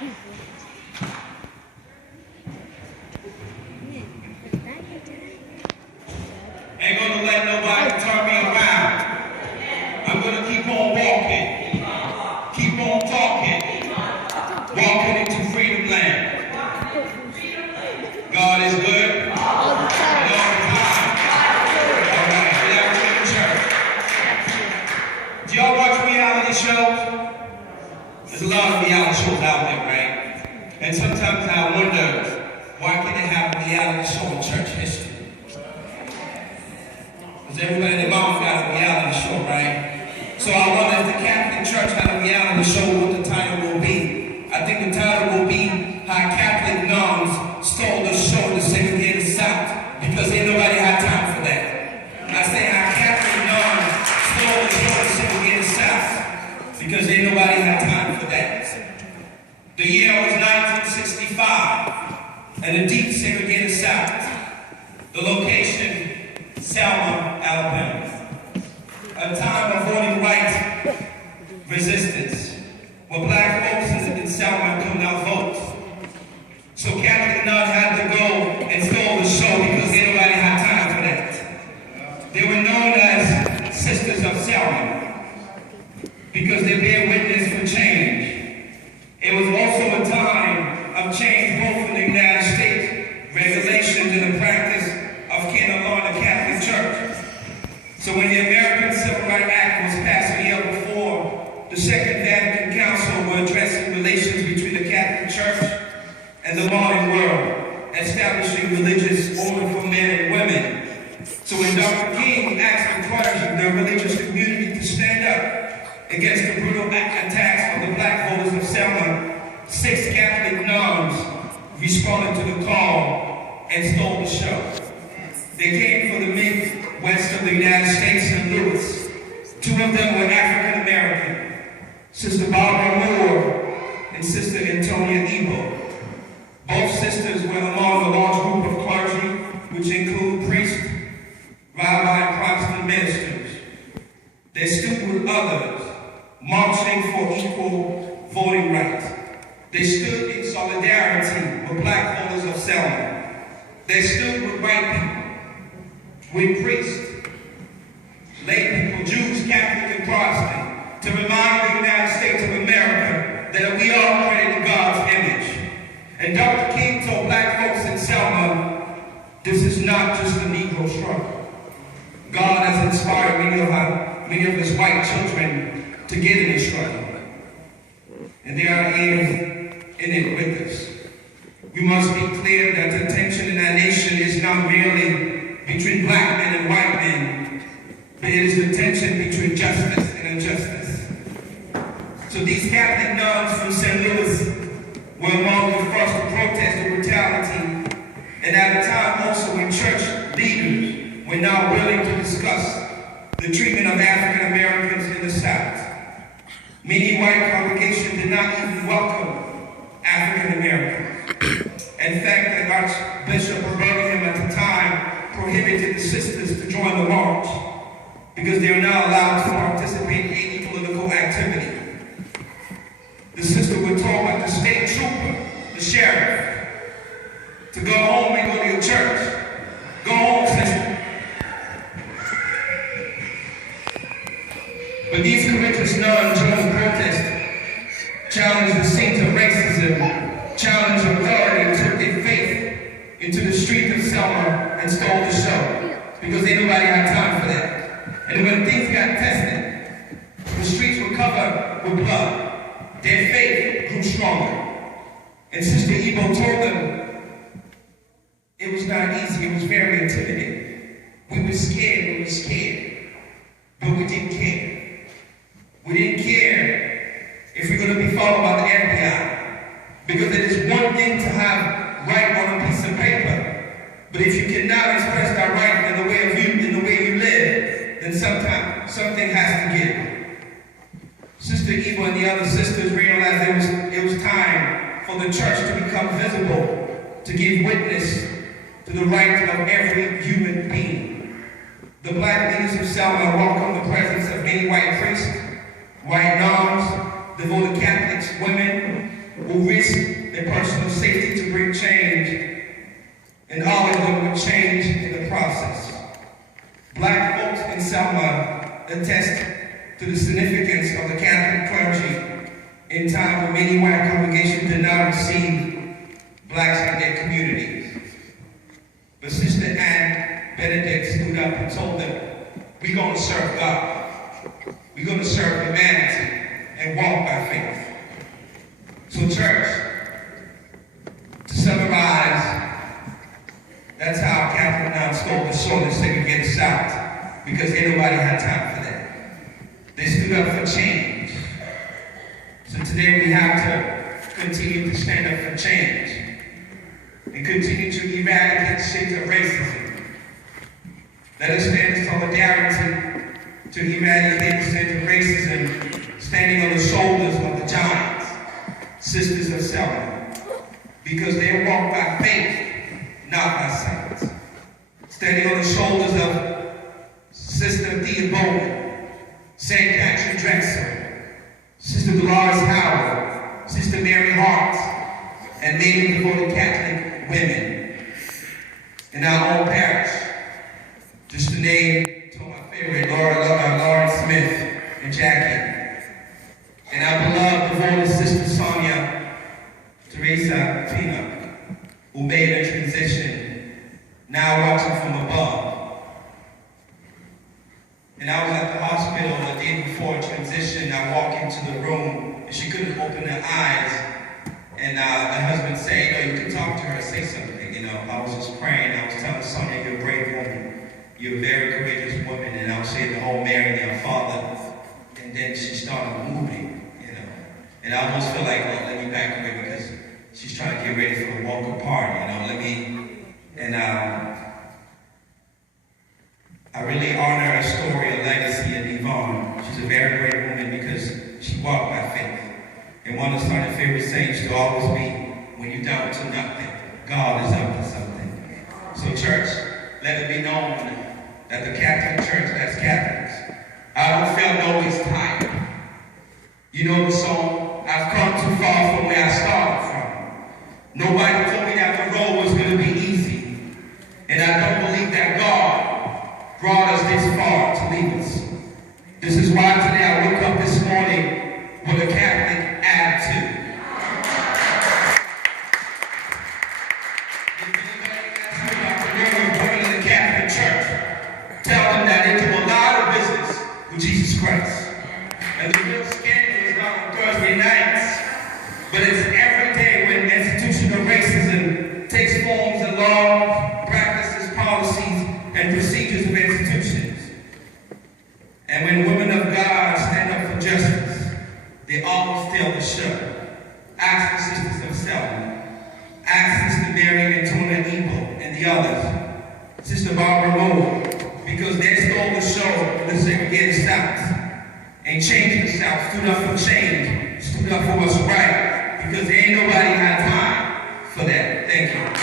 Ain't gonna let nobody turn me around. I'm gonna keep on walking, keep on talking, walking into freedom land. God is good all the time. All right, get out to the church. Do y'all watch reality shows? There's a lot of reality shows out there, right? And sometimes I wonder, why can't they have a reality show in church history? Because everybody and their mama got a reality show, right? So I wonder if the Catholic Church had a reality show, what the title will be. I think the title will be How Catholic Nuns Stole the Show to Segregated South, because ain't nobody had time for that. I say How Catholic Nuns Stole the Show to Segregated South, because ain't nobody had time for that. The year was 1965, and the deep segregated South. The location, Selma, Alabama. A time of voting rights resistance, where black folks in Selma could not vote. So Catholic Nuns had to go and stole the show because ain't nobody had time for that. They were known as Sisters of Selma because they bear witness for change. It was also a time of change both in the United States, regulations and the practice of canon law in the Catholic Church. So when the American Civil Rights Act was passed a year before, the Second Vatican Council were addressing relations between the Catholic Church and the modern world, establishing religious order for men and women. So when Dr. King asked the clergy, the religious community, to stand up against the brutal attacks on the black voters of Selma, 6 Catholic nuns responded to the call and stole the show. They came from the Midwest of the United States, St. Louis. 2 of them were African American, Sister Barbara Moore and Sister Antonia Ebo. Both sisters were among a large group of clergy, which include priests, rabbi, and Protestant ministers. They stood with others, marching for equal voting rights. They stood in solidarity with black voters of Selma. They stood with white people, with priests, lay people, Jews, Catholic, and Protestant, to remind the United States of America that we are created in God's image. And Dr. King told black folks in Selma, this is not just a Negro struggle. God has inspired many of his white children to get in the struggle. And they are in it with us. We must be clear that the tension in our nation is not merely between black men and white men, but it is the tension between justice and injustice. So these Catholic nuns from St. Louis were among the first to protest the brutality, and at a time also when church leaders were now willing to discuss the treatment of African Americans in the South. Many white congregations did not even welcome African Americans. In fact, the Archbishop of Birmingham at the time prohibited the sisters to join the march because they are not allowed to participate in any political activity. The sisters were told by the state trooper, the sheriff, to go home and go to your church. Go home, sister. But these courageous nuns joined the protest, challenged the scenes of racism, challenged authority, and took their faith into the streets of Selma and stole the show, because ain't nobody had time for that. And when things got tested, the streets were covered with blood. Their faith grew stronger. And Sister Ebo told them it was not easy, it was very intimidating. We were scared, but we didn't care. We didn't care if we're going to be followed by the FBI, because it is one thing to have right on a piece of paper, but if you cannot express that right in the way you live, then something has to give. Sister Eva and the other sisters realized it was time for the church to become visible, to give witness to the right of every human being. The black leaders of Selma welcomed the presence of many white priests, white nuns, devoted Catholics, women, will risk their personal safety to bring change, and all of them will change in the process. Black folks in Selma attest to the significance of the Catholic clergy in time when many white congregations did not receive blacks in their communities. But Sister Ann Benedict stood up and told them, we're going to serve God. We're going to serve humanity and walk by faith. So church, to summarize, that's how Catholic nuns stole the soul and segregated South, because ain't nobody had time for that. They stood up for change. So today we have to continue to stand up for change and continue to eradicate shades of racism. Let us stand in solidarity to eradicate the shades of racism, standing on the shoulders of the giants, sisters of Selma, because they walk by faith, not by sight. Standing on the shoulders of Sister Thea Bowman, St. Patrick Drexel, Sister Dolores Howard, Sister Mary Hart, and many devoted Catholic women in our own parish. Just to name two of my favorite, Lauren Smith and Jackie, and our beloved devoted Sister Sonia Teresa Tina, who made a transition, now watching from above. And I was at the hospital the day before transition. I walked into the room and she couldn't open her eyes. And my husband said, you know, you can talk to her, say something. You know, I was just praying. I was telling Sonia, you're a brave woman. You're a very courageous woman. And I was saying the whole Mary and her father. And then she started moving, you know. And I almost feel like, well, let me back away because she's trying to get ready for the walk apart, you know. I really honor her story and legacy of Yvonne. She's a very great woman because she walked by faith. And one of Sonya's favorite sayings should always be, when you're down to nothing, God is up to something. So church, let it be known that the Catholic Church, that's Catholics, I don't feel always tired. You know the song, I've come too far from where I started from. Nobody told me that the road was going to be easy. And I don't believe that God brought us this far to leave us. This is why today I woke up this morning with a Catholic attitude. If anybody asks you about the role of women in the Catholic Church, tell them that they do a lot of business with Jesus Christ. And the real scandal is not on Thursday nights, but it's every day when institutional racism takes forms and laws, practices, policies, and procedures of institutions. And when women of God stand up for justice, they always tell the show. Ask the sisters of Selma. Ask Sister Mary and Tona Ebo and the others. Sister Barbara Moore, because they stole the show in the Segregated South. And changing the South, stood up for change, stood up for what's right, because ain't nobody had time for that. Thank you.